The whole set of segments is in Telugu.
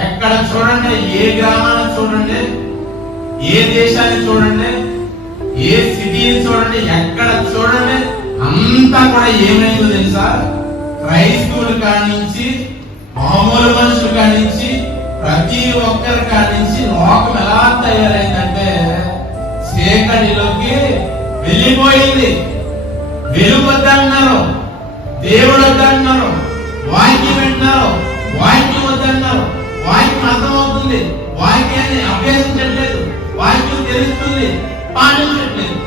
ఎక్కడ చూడండి, ఏ గ్రామాన్ని చూడండి, ఏ దేశాన్ని చూడండి, ఏ సిటీని చూడండి, ఎక్కడ చూడండి, అంతా కూడా ఏమైందో తెలుసా? క్రైస్తవులు కానించి, మామూలు మనుషులు కానించి, ప్రతి ఒక్కరి కానించి లోకం ఎలా తయారైందంటే చీకటిలోకి వెళ్ళిపోయింది. వెలుగు వద్దన్నారు, దేవుడు వద్దన్నారు, వాక్యం వింటున్నారు, వాక్యం వద్దన్నారు. వాక్యం అర్థమవుతుంది, వాక్యాన్ని అభ్యసించట్లేదు, వాక్యం తెలుస్తుంది, పాటించట్లేదు.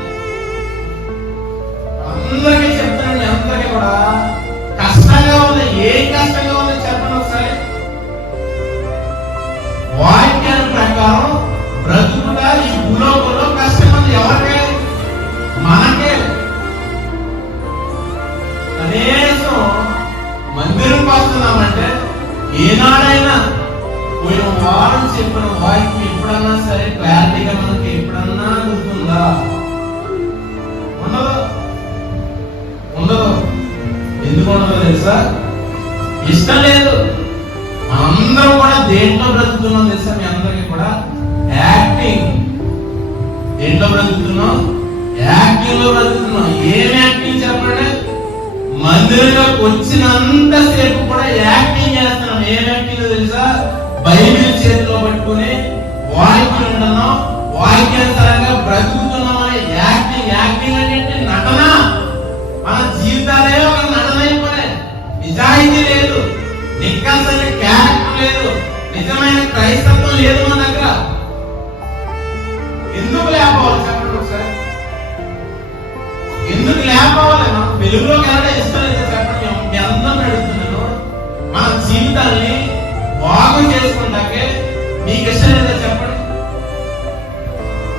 అందరికీ చెప్తానండి, అందరికీ కూడా కష్టంగా ఉంది. ఏం కష్టంగా ఉంది చెప్పండి ఒకసారి. వాక్యాన్ని ప్రకారం బ్రతుకుగా ఈ భూలోకంలో కష్టం ఉంది. ఎవరికే? మనకే. కనీసం మందిరంకి వస్తున్నామంటే ఏనాడైనా పోయిన వారం చెప్పిన వాక్యం ఎప్పుడన్నా సరే క్లారిటీగా మనకి ఎప్పుడన్నా గుర్తుందా? ఉండదు, ఉండదు. ఎందుకు ఉండదు తెలుసా? ఇష్టం లేదు. అందరం కూడా దేంట్లో బ్రతుకుతున్నాం తెలుసా? మీ అందరికీ కూడా యాక్టింగ్. దేంట్లో బ్రతుకుతున్నాం? యాక్టింగ్ లో బ్రతుకుతున్నాం. ఏం యాక్టింగ్ చెప్పండి? మందిరంలోకి వచ్చినంతసేపు కూడా యాక్టింగ్ చేస్తున్నాం. ఏం యాక్టింగ్ తెలుసా? బైబిల్ చేతిలో పట్టుకుని వాక్యం ఉండడం, వాక్యానుసారంగా బ్రతుకుతున్నాం అనే యాక్టింగ్. యాక్టింగ్ అంటే నటన. మన జీవితాలే ఒక నటన అయిపోయి, నిజాయితీ లేదు, నిక్కల్సిన క్యారెక్టర్ లేదు, నిజమైన క్రైస్తత్వం లేదు మన దగ్గర. ఎందుకు లేకపోవాలి చెప్పండి ఒకసారి? ఎందుకు లేకపోవాలి? మనం వెలుగులోకి వెళ్ళడం ఇష్టం లేదు చెప్పండి. మీ అందరం నడుస్తున్నాను. మన జీవితాన్ని బాగు చేసుకుంటాకే మీకు ఇష్టం లేదా చెప్పండి?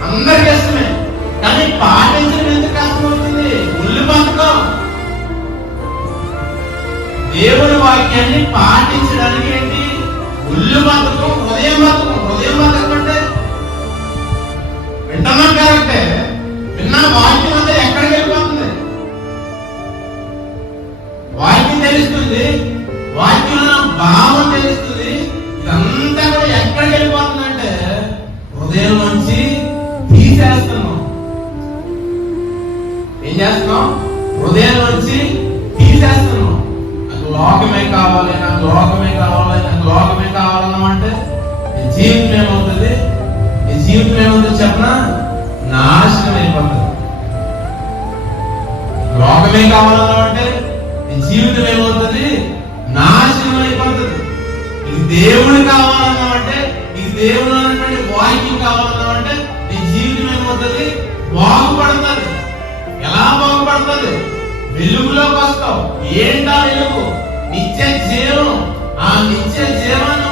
అందరికి ఇష్టమే, కానీ పాటించడం ఎంత కష్టం అవుతుంది. ఉల్లి బతకం. దేవుని వాక్యాన్ని పాటించడానికి ఏంటి? ఉల్లి బతకం, హృదయం బతకం. హృదయం బతకం అంటే వింటున్నాం కరెక్టే, విన్నా వాక్యం అంతా ఎక్కడికి వెళ్ళిపోతుంది? వాక్యం తెలుస్తుంది, వాక్యంలో భావం తెలుస్తుంది. ఇదంతా కూడా ఎక్కడికి వెళ్ళిపోతుందంటే హృదయం నుంచి తీసేస్తున్నాం. ఏం చేస్తున్నాం? హృదయం నుంచి తీసేస్తున్నాం. నాకు లోకమే కావాలి, నాకు లోకమే కావాలి, నాకు లోకమే కావాలన్నామంటే నీ జీవితం ఏమవుతుంది? నీ జీవితం ఏమవుతుంది చెప్పనా? నాశనం అయిపోతుంది. లోకమే కావాలన్నామంటే నీ జీవితం ఏమవుతుంది? నాశనం అయిపోతుంది. నీకు దేవుడు కావాలన్నామంటే, నీకు దేవుడు అన్నటువంటి వాక్యం కావాలన్నామంటే నీ జీవితం ఏమవుతుంది? బాగుపడుతుంది. ఎలా బాగుపడుతుంది? వెలుగులోకి వస్తావు. ఏంటా వెలుగు? నిత్య జీవం. ఆ నిత్య జీవాన్ని